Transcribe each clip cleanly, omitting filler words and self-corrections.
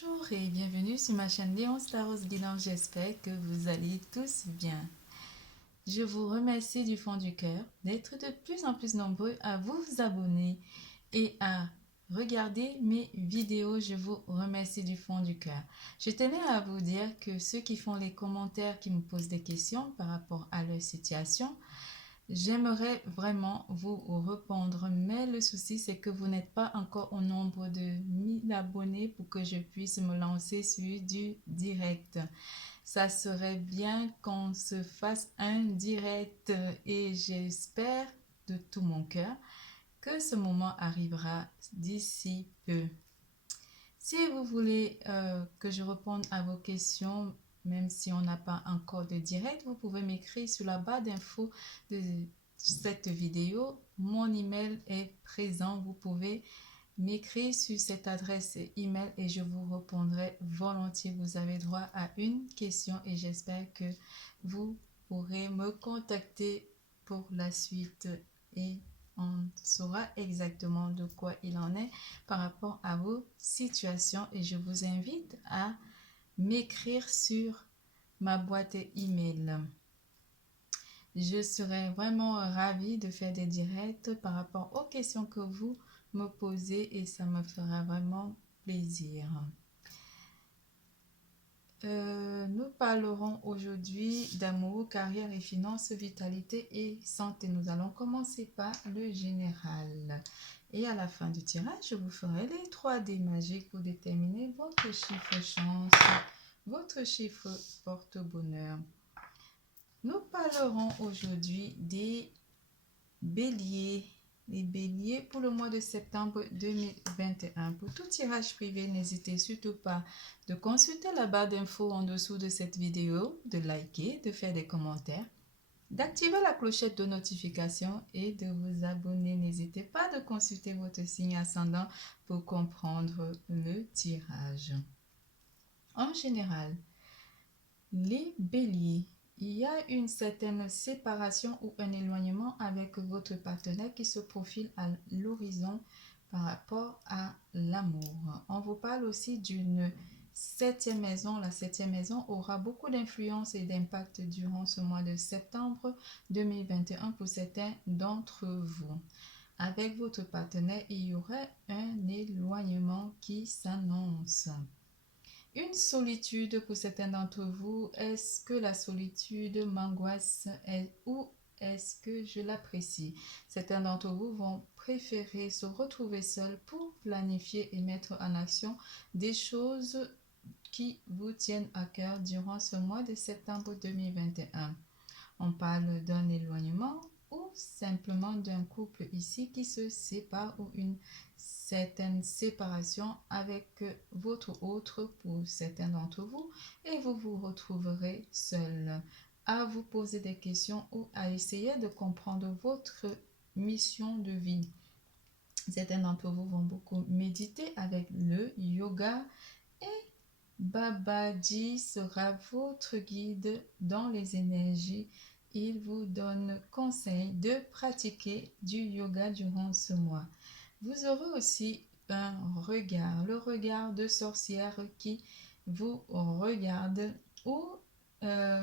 Bonjour et bienvenue sur ma chaîne Léon Staros Guidance, j'espère que vous allez tous bien. Je vous remercie du fond du cœur d'être de plus en plus nombreux à vous abonner et à regarder mes vidéos. Je vous remercie du fond du cœur. Je tenais à vous dire que ceux qui font les commentaires, qui me posent des questions par rapport à leur situation, j'aimerais vraiment vous répondre, mais le souci c'est que vous n'êtes pas encore au nombre de 1000 abonnés pour que je puisse me lancer sur du direct. Ça serait bien qu'on se fasse un direct et j'espère de tout mon cœur que ce moment arrivera d'ici peu. Si vous voulez que je réponde à vos questions, même si on n'a pas encore de direct, vous pouvez m'écrire sur la barre d'infos de cette vidéo. Mon email est présent. Vous pouvez m'écrire sur cette adresse email et je vous répondrai volontiers. Vous avez droit à une question et j'espère que vous pourrez me contacter pour la suite et on saura exactement de quoi il en est par rapport à vos situations et je vous invite à m'écrire sur ma boîte email. Je serai vraiment ravie de faire des directs par rapport aux questions que vous me posez et ça me fera vraiment plaisir. Nous parlerons aujourd'hui d'amour, carrière et finances, vitalité et santé. Nous allons commencer par le général. Et à la fin du tirage, je vous ferai les 3D magiques pour déterminer votre chiffre chance, votre chiffre porte-bonheur. Nous parlerons aujourd'hui des béliers. Les béliers pour le mois de septembre 2021. Pour tout tirage privé, n'hésitez surtout pas de consulter la barre d'infos en dessous de cette vidéo, de liker, de faire des commentaires, d'activer la clochette de notification et de vous abonner. N'hésitez pas de consulter votre signe ascendant pour comprendre le tirage. En général, les béliers, il y a une certaine séparation ou un éloignement avec votre partenaire qui se profile à l'horizon par rapport à l'amour. On vous parle aussi d'une septième maison. La septième maison aura beaucoup d'influence et d'impact durant ce mois de septembre 2021 pour certains d'entre vous. Avec votre partenaire, il y aurait un éloignement qui s'annonce. Une solitude pour certains d'entre vous. Est-ce que la solitude m'angoisse ou est-ce que je l'apprécie? Certains d'entre vous vont préférer se retrouver seuls pour planifier et mettre en action des choses qui vous tiennent à cœur durant ce mois de septembre 2021. On parle d'un éloignement ou simplement d'un couple ici qui se sépare ou une certaine séparation avec votre autre pour certains d'entre vous et vous vous retrouverez seul à vous poser des questions ou à essayer de comprendre votre mission de vie. Certains d'entre vous vont beaucoup méditer avec le yoga et Babaji sera votre guide dans les énergies. Il vous donne conseil de pratiquer du yoga durant ce mois. Vous aurez aussi un regard, le regard de sorcière qui vous regarde ou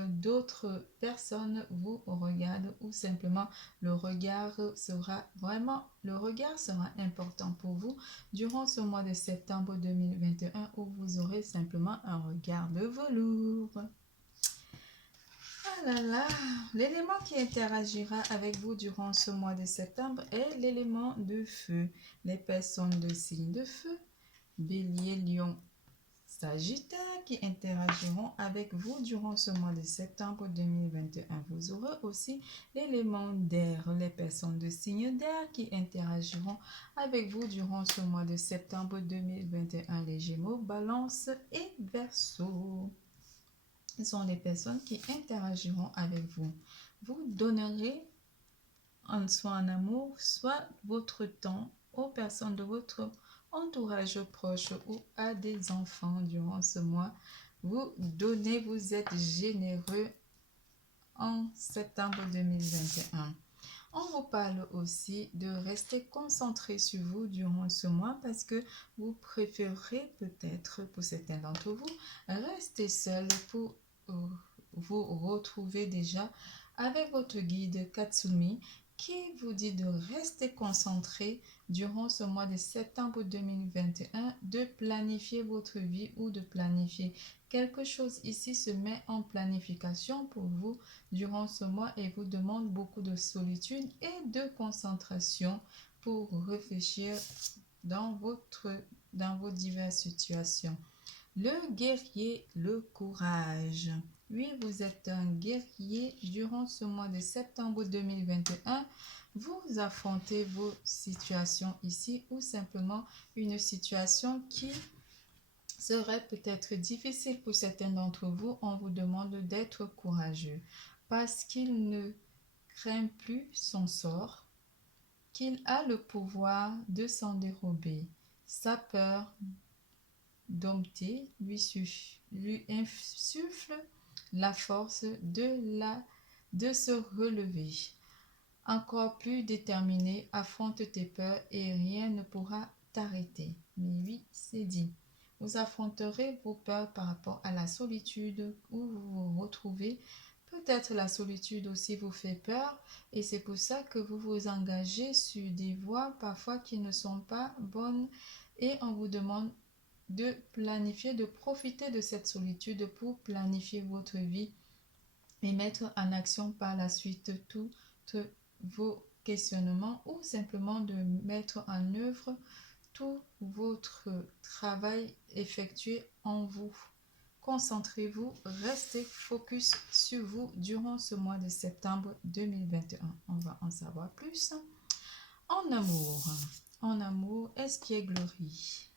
d'autres personnes vous regardent ou simplement le regard sera important pour vous durant ce mois de septembre 2021 où vous aurez simplement un regard de velours. Ah là là, l'élément qui interagira avec vous durant ce mois de septembre est l'élément de feu. Les personnes de signe de feu, Bélier, Lion, Sagittaire qui interagiront avec vous durant ce mois de septembre 2021. Vous aurez aussi l'élément d'air, les personnes de signe d'air qui interagiront avec vous durant ce mois de septembre 2021. Les Gémeaux, Balance et Verseau. Ce sont les personnes qui interagiront avec vous. Vous donnerez soit en amour, soit votre temps aux personnes de votre entourage proche ou à des enfants durant ce mois. Vous donnez, vous êtes généreux en septembre 2021. On vous parle aussi de rester concentré sur vous durant ce mois parce que vous préférez peut-être, pour certains d'entre vous, rester seul pour vous retrouver déjà avec votre guide Katsumi qui vous dit de rester concentré durant ce mois de septembre 2021, de planifier votre vie ou de planifier quelque chose ici se met en planification pour vous durant ce mois et vous demande beaucoup de solitude et de concentration pour réfléchir dans vos diverses situations. Le guerrier, le courage. Oui, vous êtes un guerrier durant ce mois de septembre 2021. Vous affrontez vos situations ici ou simplement une situation qui serait peut-être difficile pour certains d'entre vous. On vous demande d'être courageux parce qu'il ne craint plus son sort, qu'il a le pouvoir de s'en dérober. Sa peur domptée lui insuffle la force de se relever. Encore plus déterminé, affronte tes peurs et rien ne pourra t'arrêter. Mais oui, c'est dit. Vous affronterez vos peurs par rapport à la solitude où vous vous retrouvez. Peut-être la solitude aussi vous fait peur et c'est pour ça que vous vous engagez sur des voies parfois qui ne sont pas bonnes et on vous demande de planifier, de profiter de cette solitude pour planifier votre vie et mettre en action par la suite tous vos questionnements ou simplement de mettre en œuvre tout votre travail effectué en vous. Concentrez-vous, restez focus sur vous durant ce mois de septembre 2021. On va en savoir plus. En amour. En amour, espièglerie.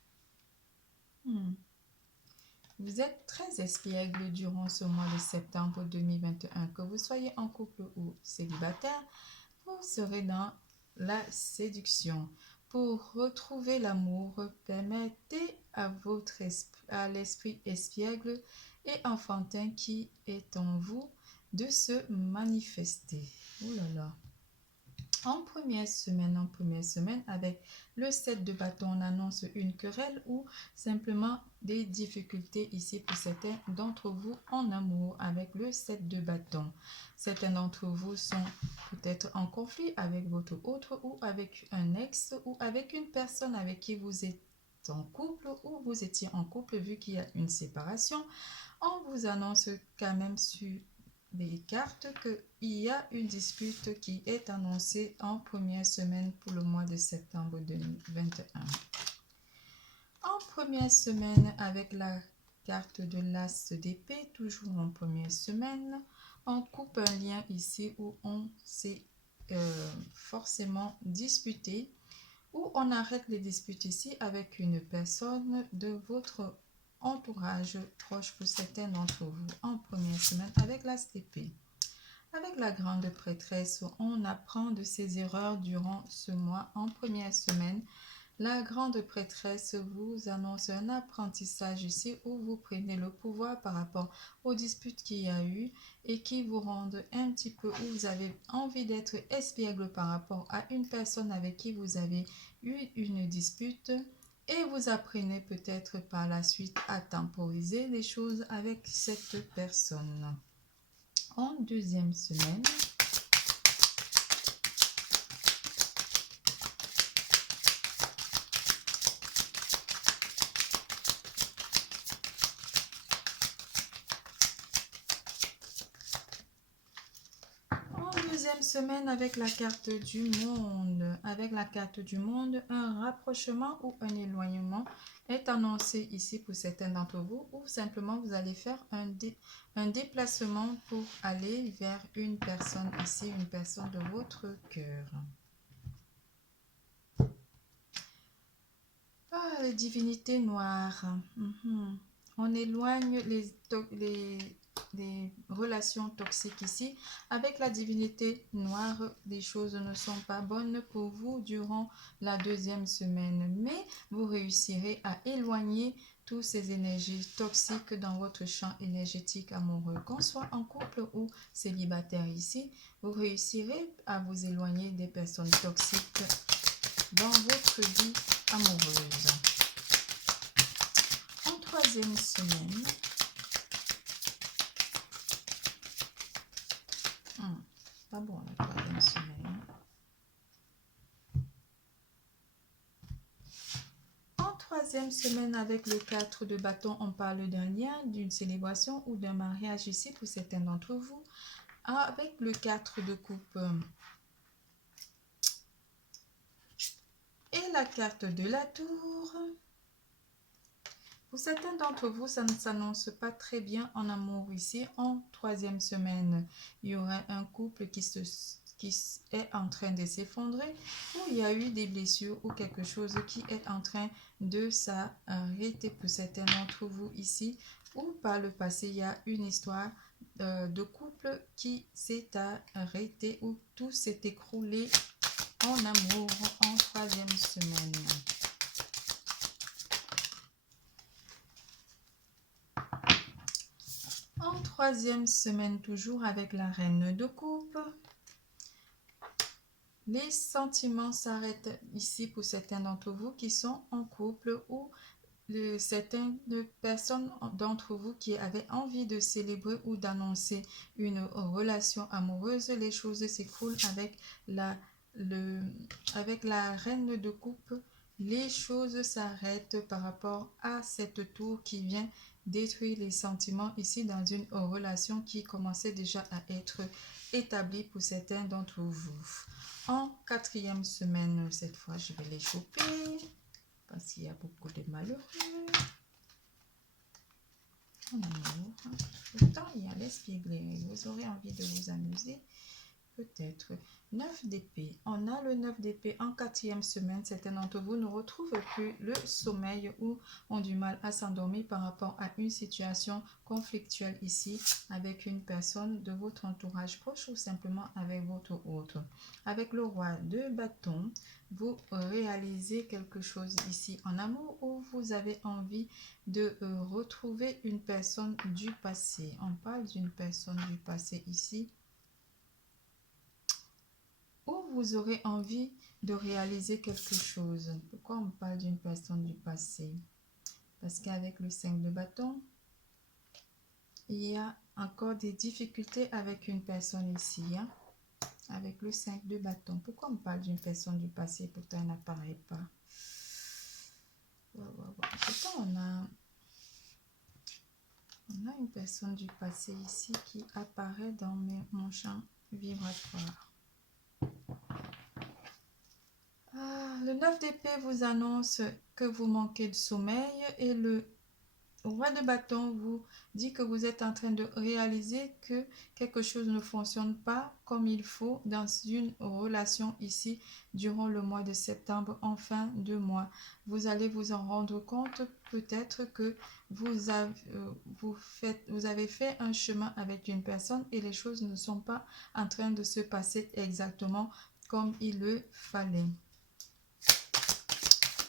Vous êtes très espiègle durant ce mois de septembre 2021. Que vous soyez en couple ou célibataire, vous serez dans la séduction. Pour retrouver l'amour, permettez à l'esprit espiègle et enfantin qui est en vous de se manifester. Oh là là. En première semaine, avec le 7 de bâton, on annonce une querelle ou simplement des difficultés ici pour certains d'entre vous en amour avec le 7 de bâton. Certains d'entre vous sont peut-être en conflit avec votre autre ou avec un ex ou avec une personne avec qui vous êtes en couple ou vous étiez en couple vu qu'il y a une séparation. On vous annonce quand même sur les cartes qu'il y a une dispute qui est annoncée en première semaine pour le mois de septembre 2021. En première semaine, avec la carte de l'as d'épée, toujours en première semaine, on coupe un lien ici où on s'est forcément disputé, ou on arrête les disputes ici avec une personne de votre entourage proche pour certains d'entre vous en première semaine avec la d'épée. Avec la grande prêtresse, on apprend de ses erreurs durant ce mois en première semaine. La grande prêtresse vous annonce un apprentissage ici où vous prenez le pouvoir par rapport aux disputes qu'il y a eu et qui vous rendent un petit peu où vous avez envie d'être espiègle par rapport à une personne avec qui vous avez eu une dispute et vous apprenez peut-être par la suite à temporiser les choses avec cette personne. En deuxième semaine, avec la carte du monde. Avec la carte du monde, un rapprochement ou un éloignement est annoncé ici pour certains d'entre vous ou simplement vous allez faire un déplacement pour aller vers une personne ici, une personne de votre cœur. Ah, les divinités noires. On éloigne les relations toxiques ici. Avec la divinité noire, les choses ne sont pas bonnes pour vous durant la deuxième semaine, mais vous réussirez à éloigner toutes ces énergies toxiques dans votre champ énergétique amoureux. Qu'on soit en couple ou célibataire ici, vous réussirez à vous éloigner des personnes toxiques dans votre vie amoureuse. En troisième semaine, pas bon la troisième semaine. En troisième semaine, avec le 4 de bâton, on parle d'un lien, d'une célébration ou d'un mariage ici pour certains d'entre vous. Avec le 4 de coupe et la carte de la tour, pour certains d'entre vous, ça ne s'annonce pas très bien en amour ici. En troisième semaine, il y aura un couple qui est en train de s'effondrer, ou il y a eu des blessures ou quelque chose qui est en train de s'arrêter pour certains d'entre vous ici, ou par le passé, il y a une histoire de couple qui s'est arrêté ou tout s'est écroulé en amour en troisième semaine. En troisième semaine, toujours avec la reine de coupe, les sentiments s'arrêtent ici pour certains d'entre vous qui sont en couple ou certaines personnes d'entre vous qui avaient envie de célébrer ou d'annoncer une relation amoureuse. Les choses s'écroulent avec avec la reine de coupe. Les choses s'arrêtent par rapport à cette tour qui vient détruire les sentiments ici dans une relation qui commençait déjà à être établie pour certains d'entre vous. En quatrième semaine, cette fois, je vais les choper parce qu'il y a beaucoup de malheureux. En amour, pourtant il y a l'espièglerie. Vous aurez envie de vous amuser, peut-être. 9 d'épée. On a le 9 d'épée en quatrième semaine. Certains d'entre vous ne retrouvent plus le sommeil ou ont du mal à s'endormir par rapport à une situation conflictuelle ici avec une personne de votre entourage proche ou simplement avec votre autre. Avec le roi de bâton, vous réalisez quelque chose ici en amour ou vous avez envie de retrouver une personne du passé. On parle d'une personne du passé ici. Ou vous aurez envie de réaliser quelque chose. Pourquoi on parle d'une personne du passé? Parce qu'avec le 5 de bâton, il y a encore des difficultés avec une personne ici. Hein? Avec le 5 de bâton. Pourquoi on parle d'une personne du passé? Pourtant, elle n'apparaît pas. Pourtant, on a une personne du passé ici qui apparaît dans mon champ vibratoire. Le 9 d'épée vous annonce que vous manquez de sommeil et le roi de bâton vous dit que vous êtes en train de réaliser que quelque chose ne fonctionne pas comme il faut dans une relation ici durant le mois de septembre, en fin de mois. Vous allez vous en rendre compte peut-être que vous avez fait un chemin avec une personne et les choses ne sont pas en train de se passer exactement comme il le fallait.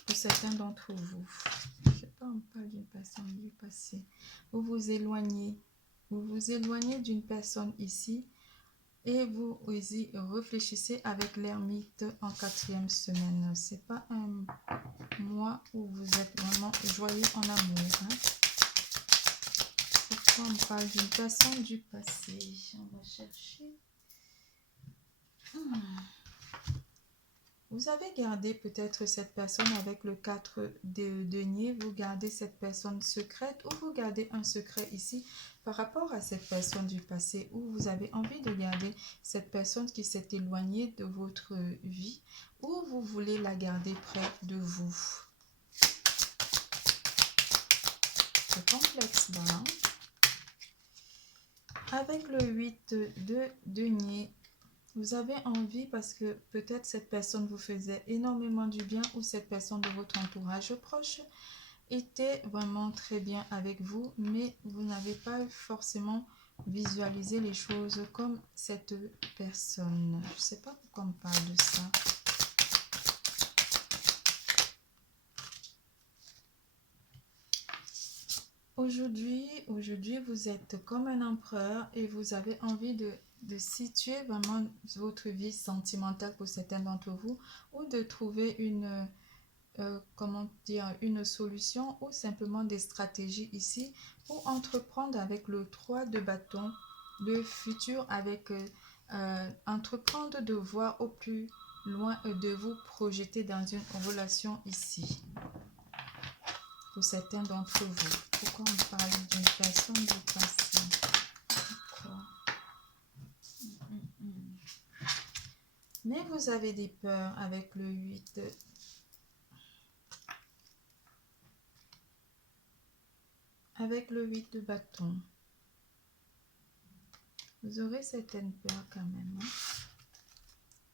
Pour certains d'entre vous, je ne sais pas, on parle d'une personne du passé. Vous vous éloignez d'une personne ici et vous y réfléchissez avec l'ermite en quatrième semaine. Ce n'est pas un mois où vous êtes vraiment joyeux en amour. Hein? Pourquoi on parle d'une personne du passé? On va chercher. Vous avez gardé peut-être cette personne avec le 4 de denier, vous gardez cette personne secrète ou vous gardez un secret ici par rapport à cette personne du passé ou vous avez envie de garder cette personne qui s'est éloignée de votre vie ou vous voulez la garder près de vous. C'est complexe, hein? Avec le 8 de denier, vous avez envie parce que peut-être cette personne vous faisait énormément du bien ou cette personne de votre entourage proche était vraiment très bien avec vous, mais vous n'avez pas forcément visualisé les choses comme cette personne. Je ne sais pas pourquoi on parle de ça. Aujourd'hui, vous êtes comme un empereur et vous avez envie de situer vraiment votre vie sentimentale pour certains d'entre vous ou de trouver comment dire, une solution ou simplement des stratégies ici pour entreprendre avec le 3 de bâton, le futur avec entreprendre de voir au plus loin de vous projeter dans une relation ici. Pour certains d'entre vous. Pourquoi on parle d'une personne du passé? D'accord. Mais vous avez des peurs avec le 8. Avec le 8 de bâton. Vous aurez certaines peurs quand même.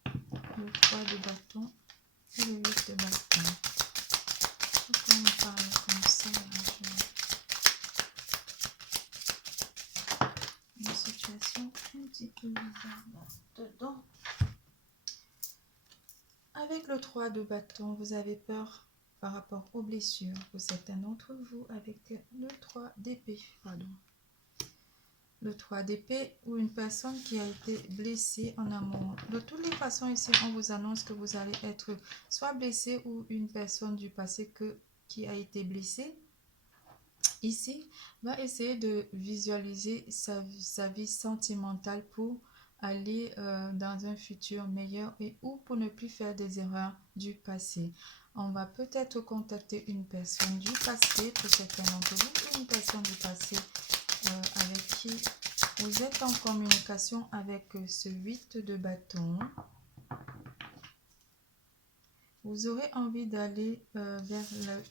Hein? Le 3 de bâton et le 8 de bâton. Pourquoi on parle comme ça? Une situation un petit peu bizarre dedans. Avec le 3 de bâton, vous avez peur par rapport aux blessures pour certains d'entre vous avec le 3 d'épée. Pardon. Le 3 d'épée ou une personne qui a été blessée en amour. De toutes les façons, ici, on vous annonce que vous allez être soit blessé ou une personne du passé qui a été blessée. Ici, va essayer de visualiser sa vie sentimentale pour aller dans un futur meilleur et ou pour ne plus faire des erreurs du passé. On va peut-être contacter une personne du passé pour certains d'entre vous, une personne du passé avec qui vous êtes en communication avec ce 8 de bâton. Vous aurez envie d'aller vers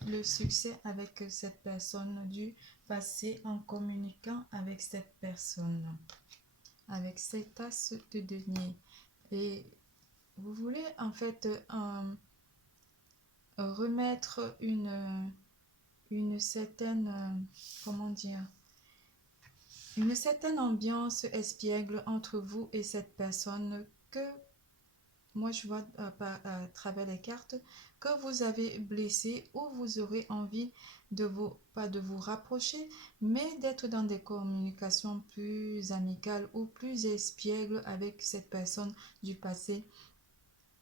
le succès avec cette personne du passé en communiquant avec cette personne, avec cet as de denier. Et vous voulez en fait remettre une certaine, comment dire, une certaine ambiance espiègle entre vous et cette personne que moi je vois à travers les cartes que vous avez blessé ou vous aurez envie de vous, pas de vous rapprocher, mais d'être dans des communications plus amicales ou plus espiègles avec cette personne du passé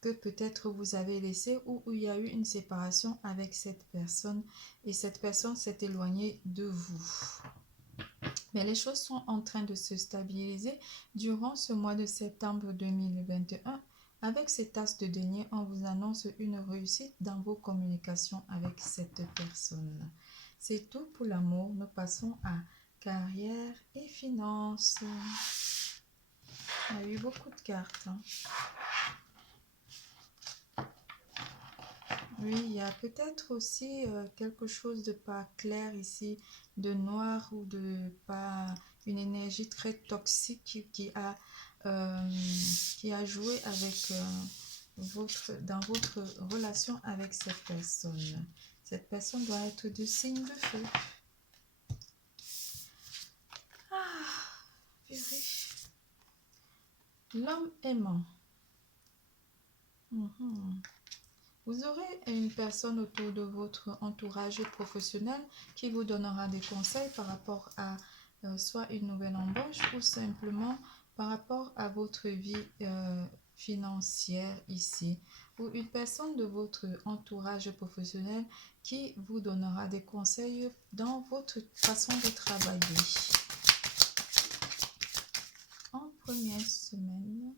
que peut-être vous avez laissé ou où il y a eu une séparation avec cette personne et cette personne s'est éloignée de vous. Mais les choses sont en train de se stabiliser durant ce mois de septembre 2021. Avec cet as de denier, on vous annonce une réussite dans vos communications avec cette personne. C'est tout pour l'amour. Nous passons à carrière et finances. Il y a eu beaucoup de cartes. Hein. Oui, il y a peut-être aussi quelque chose de pas clair ici, de noir ou de pas une énergie très toxique qui a joué avec dans votre relation avec cette personne. Cette personne doit être du signe de feu. Purée. L'homme aimant. Vous aurez une personne autour de votre entourage professionnel qui vous donnera des conseils par rapport à soit une nouvelle embauche ou simplement par rapport à votre vie financière ici. Ou une personne de votre entourage professionnel qui vous donnera des conseils dans votre façon de travailler. En première semaine.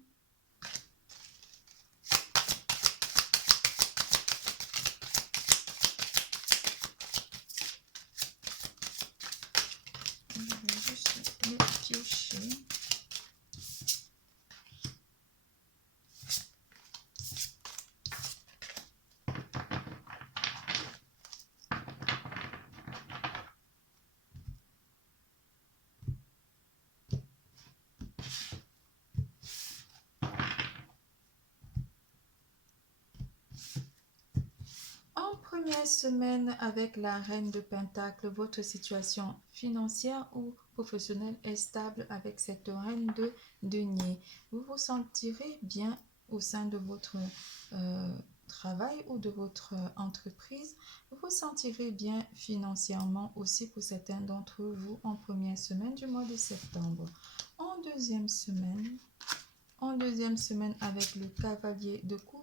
Première semaine avec la reine de Pentacle, votre situation financière ou professionnelle est stable avec cette reine de denier. Vous vous sentirez bien au sein de votre travail ou de votre entreprise. Vous vous sentirez bien financièrement aussi pour certains d'entre vous en première semaine du mois de septembre. En deuxième semaine avec le cavalier de coupe,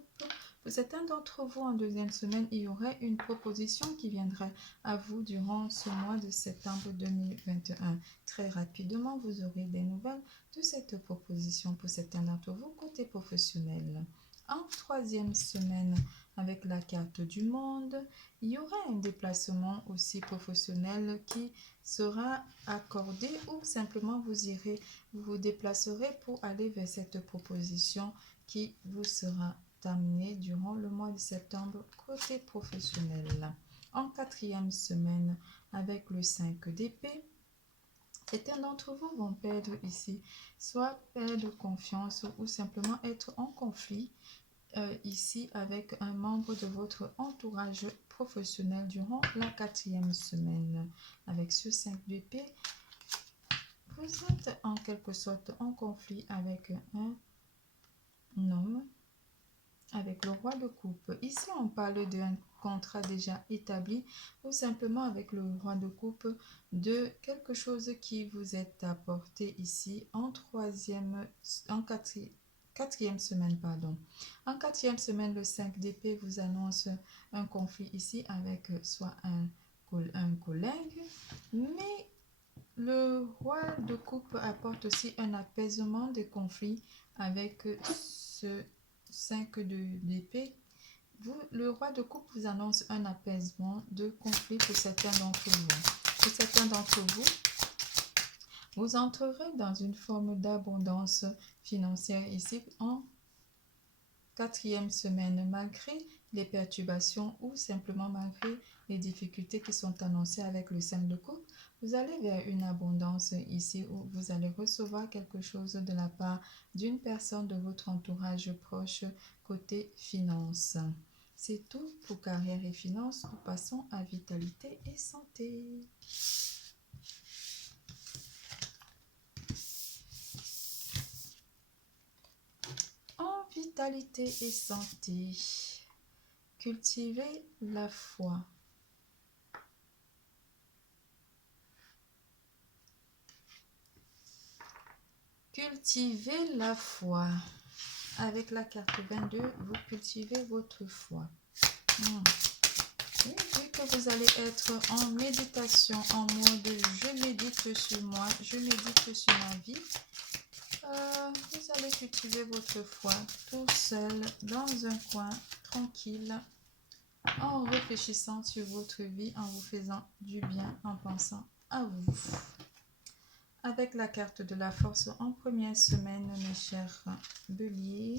pour certains d'entre vous en deuxième semaine, il y aurait une proposition qui viendrait à vous durant ce mois de septembre 2021. Très rapidement, vous aurez des nouvelles de cette proposition pour certains d'entre vous côté professionnel. En troisième semaine, avec la carte du monde, il y aura un déplacement aussi professionnel qui sera accordé ou simplement vous vous déplacerez pour aller vers cette proposition qui vous sera amenée durant le mois de septembre côté professionnel. En quatrième semaine, avec le 5 d'épée, certains d'entre vous vont perdre ici, soit perdre confiance ou simplement être en conflit ici avec un membre de votre entourage professionnel durant la quatrième semaine. Avec ce 5 d'épée, vous êtes en quelque sorte en conflit avec un homme, avec le roi de coupe. Ici, on parle d'un contrat déjà établi ou simplement avec le roi de coupe de quelque chose qui vous est apporté ici en quatrième semaine, pardon. En quatrième semaine, le 5 d'épée vous annonce un conflit ici avec soit un collègue, mais le roi de coupe apporte aussi un apaisement des conflits avec ce 5 d'épée. Le roi de coupe vous annonce un apaisement de conflits pour certains d'entre vous. Pour certains d'entre vous, vous entrerez dans une forme d'abondance financière ici en quatrième semaine, malgré les perturbations ou simplement malgré les difficultés qui sont annoncées avec le 5 de coupe. Vous allez vers une abondance ici où vous allez recevoir quelque chose de la part d'une personne de votre entourage proche côté finance. C'est tout pour carrière et finances. Nous passons à vitalité et santé. En vitalité et santé, cultivez la foi. Cultivez la foi. Avec la carte 22, vous cultivez votre foi. Et vu que vous allez être en méditation, en mode je médite sur moi, je médite sur ma vie, vous allez cultiver votre foi tout seul dans un coin tranquille, en réfléchissant sur votre vie, en vous faisant du bien, en pensant à vous. Avec la carte de la force en première semaine, mes chers béliers,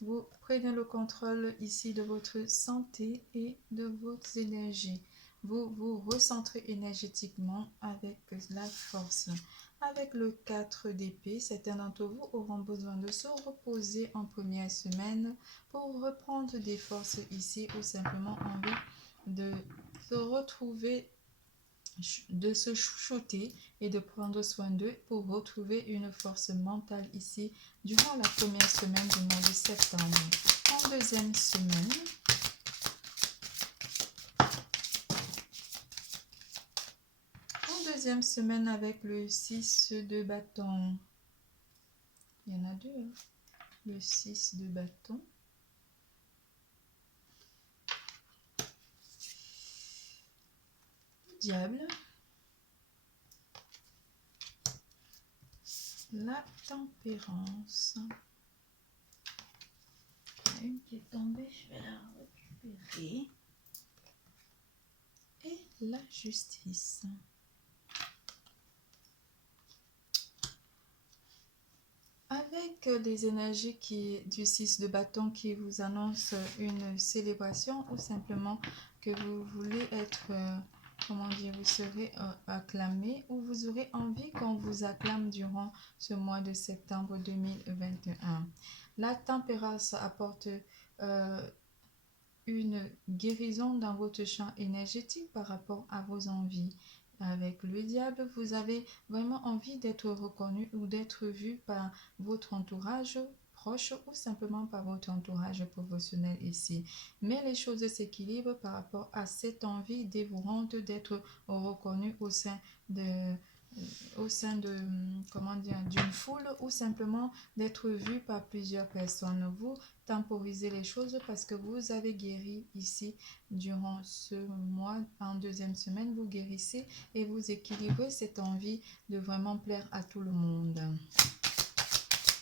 vous prenez le contrôle ici de votre santé et de votre énergie. Vous vous recentrez énergétiquement avec la force. Avec le 4 d'épée, certains d'entre vous auront besoin de se reposer en première semaine pour reprendre des forces ici ou simplement envie de se retrouver, de se chouchouter et de prendre soin d'eux pour retrouver une force mentale ici durant la première semaine du mois de septembre. En deuxième semaine, avec le 6 de bâton, il y en a deux, hein? Le 6 de bâton, diable, la tempérance. Il y a une qui est tombée, je vais la récupérer. Et la justice. Avec les énergies du 6 de bâton qui vous annonce une célébration ou simplement que vous voulez être, vous serez acclamé ou vous aurez envie qu'on vous acclame durant ce mois de septembre 2021. La tempérance apporte une guérison dans votre champ énergétique par rapport à vos envies. Avec le diable, vous avez vraiment envie d'être reconnu ou d'être vu par votre entourage proches ou simplement par votre entourage professionnel ici. Mais les choses s'équilibrent par rapport à cette envie dévorante d'être reconnu au sein de, comment dire, d'une foule ou simplement d'être vu par plusieurs personnes. Vous temporisez les choses parce que vous avez guéri ici durant ce mois. En deuxième semaine, vous guérissez et vous équilibrez cette envie de vraiment plaire à tout le monde.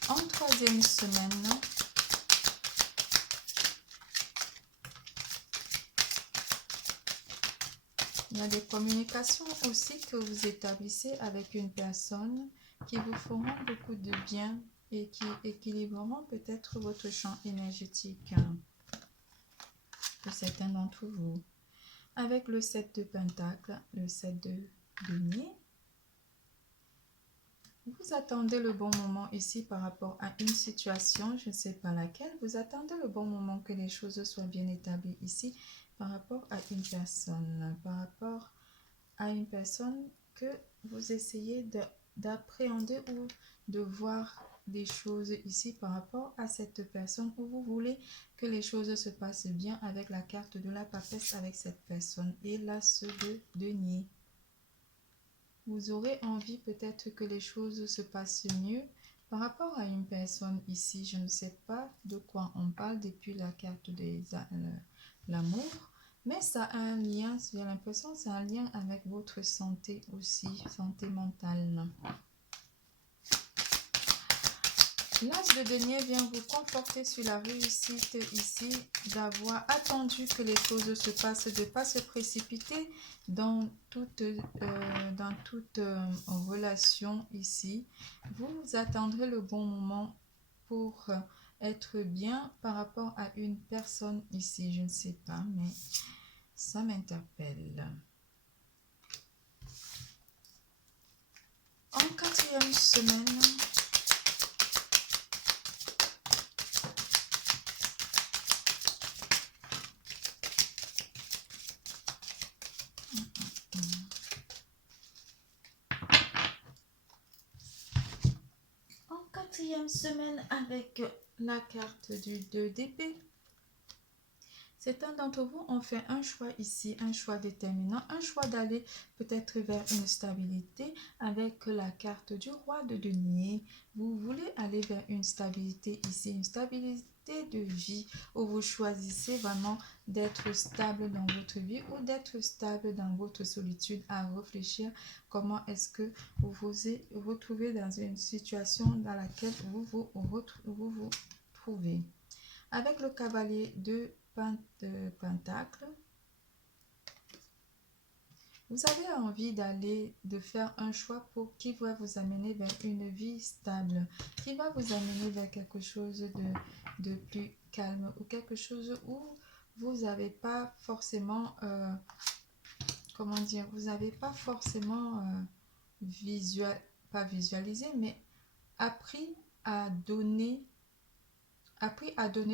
En troisième semaine, il y a des communications aussi que vous établissez avec une personne qui vous feront beaucoup de bien et qui équilibreront peut-être votre champ énergétique pour certains d'entre vous. Avec le 7 de Pentacle, le 7 de denier, vous attendez le bon moment ici par rapport à une situation, je ne sais pas laquelle, vous attendez le bon moment que les choses soient bien établies ici par rapport à une personne, que vous essayez d'appréhender ou de voir des choses ici par rapport à cette personne où vous voulez que les choses se passent bien avec la carte de la papesse avec cette personne et l'as de denier. Vous aurez envie peut-être que les choses se passent mieux par rapport à une personne ici. Je ne sais pas de quoi on parle depuis la carte de l'amour, mais ça a un lien, j'ai l'impression, c'est un lien avec votre santé aussi, santé mentale. L'as de denier vient vous conforter sur la réussite ici, d'avoir attendu que les choses se passent, de ne pas se précipiter dans toute relation ici. Vous attendrez le bon moment pour être bien par rapport à une personne ici. Je ne sais pas, mais ça m'interpelle. En quatrième semaine, avec la carte du 2 d'épée, certains d'entre vous ont fait un choix ici, un choix déterminant, un choix d'aller peut-être vers une stabilité avec la carte du roi de denier. Vous voulez aller vers une stabilité ici, une stabilité de vie où vous choisissez vraiment d'être stable dans votre vie ou d'être stable dans votre solitude, à réfléchir comment est-ce que vous vous retrouvez dans une situation dans laquelle vous vous trouvez. Avec le cavalier de Pentacle, vous avez envie de faire un choix qui va vous amener vers une vie stable, qui va vous amener vers quelque chose de plus calme ou quelque chose où vous n'avez pas forcément, vous n'avez pas forcément pas visualisé, mais appris à donner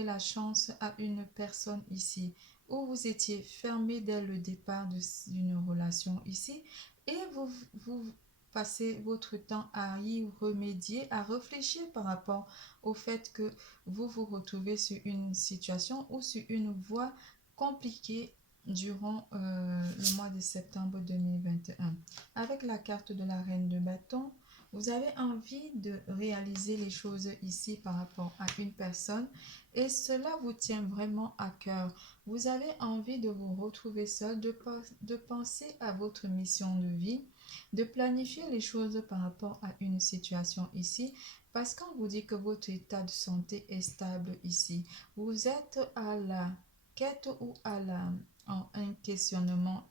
la chance à une personne ici, où vous étiez fermé dès le départ d'une relation ici, et vous passez votre temps à y remédier, à réfléchir par rapport au fait que vous vous retrouvez sur une situation ou sur une voie compliquée durant le mois de septembre 2021. Avec la carte de la reine de bâton, vous avez envie de réaliser les choses ici par rapport à une personne et cela vous tient vraiment à cœur. Vous avez envie de vous retrouver seul, de penser à votre mission de vie, de planifier les choses par rapport à une situation ici. Parce qu'on vous dit que votre état de santé est stable ici, vous êtes à la quête ou un questionnement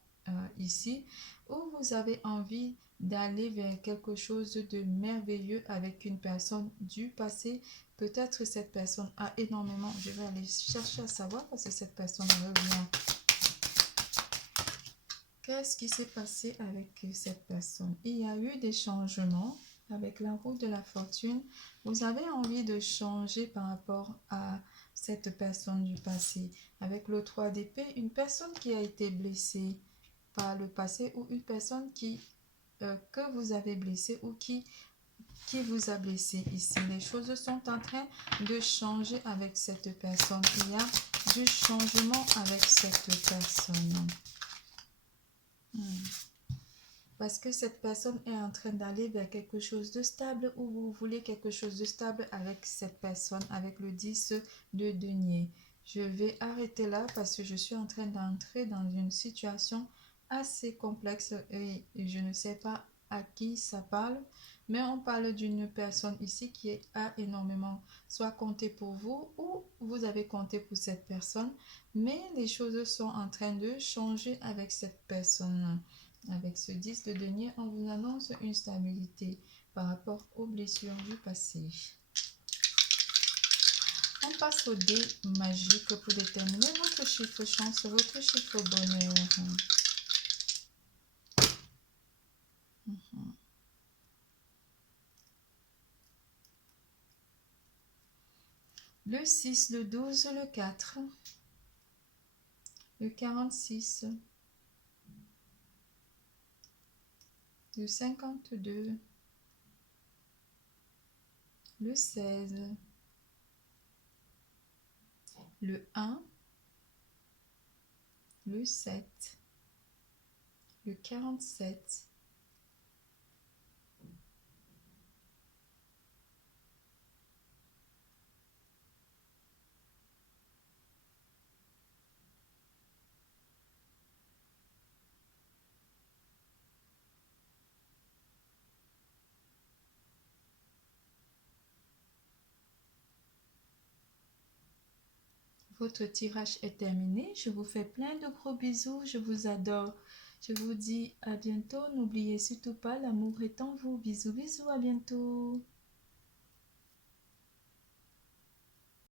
ici, où vous avez envie d'aller vers quelque chose de merveilleux avec une personne du passé. Peut-être cette personne a énormément, je vais aller chercher à savoir parce que cette personne revient. Qu'est-ce qui s'est passé avec cette personne? Il y a eu des changements avec la roue de la fortune. Vous avez envie de changer par rapport à cette personne du passé. Avec le 3 d'épée, une personne qui a été blessée par le passé ou une personne que vous avez blessé ou qui qui vous a blessé ici. Les choses sont en train de changer avec cette personne. Il y a du changement avec cette personne. Parce que cette personne est en train d'aller vers quelque chose de stable ou vous voulez quelque chose de stable avec cette personne, avec le 10 de denier. Je vais arrêter là parce que je suis en train d'entrer dans une situation assez complexe et je ne sais pas à qui ça parle. Mais on parle d'une personne ici qui a énormément soit compté pour vous ou vous avez compté pour cette personne. Mais les choses sont en train de changer avec cette personne. Avec ce 10 de denier, on vous annonce une stabilité par rapport aux blessures du passé. On passe au dé magique pour déterminer votre chiffre chance, votre chiffre bonheur. Le 6, le 12, le 4, le 46, le 52, le 16, le 1, le 7, le 47, votre tirage est terminé. Je vous fais plein de gros bisous. Je vous adore. Je vous dis à bientôt. N'oubliez surtout pas, l'amour est en vous. Bisous, bisous, à bientôt.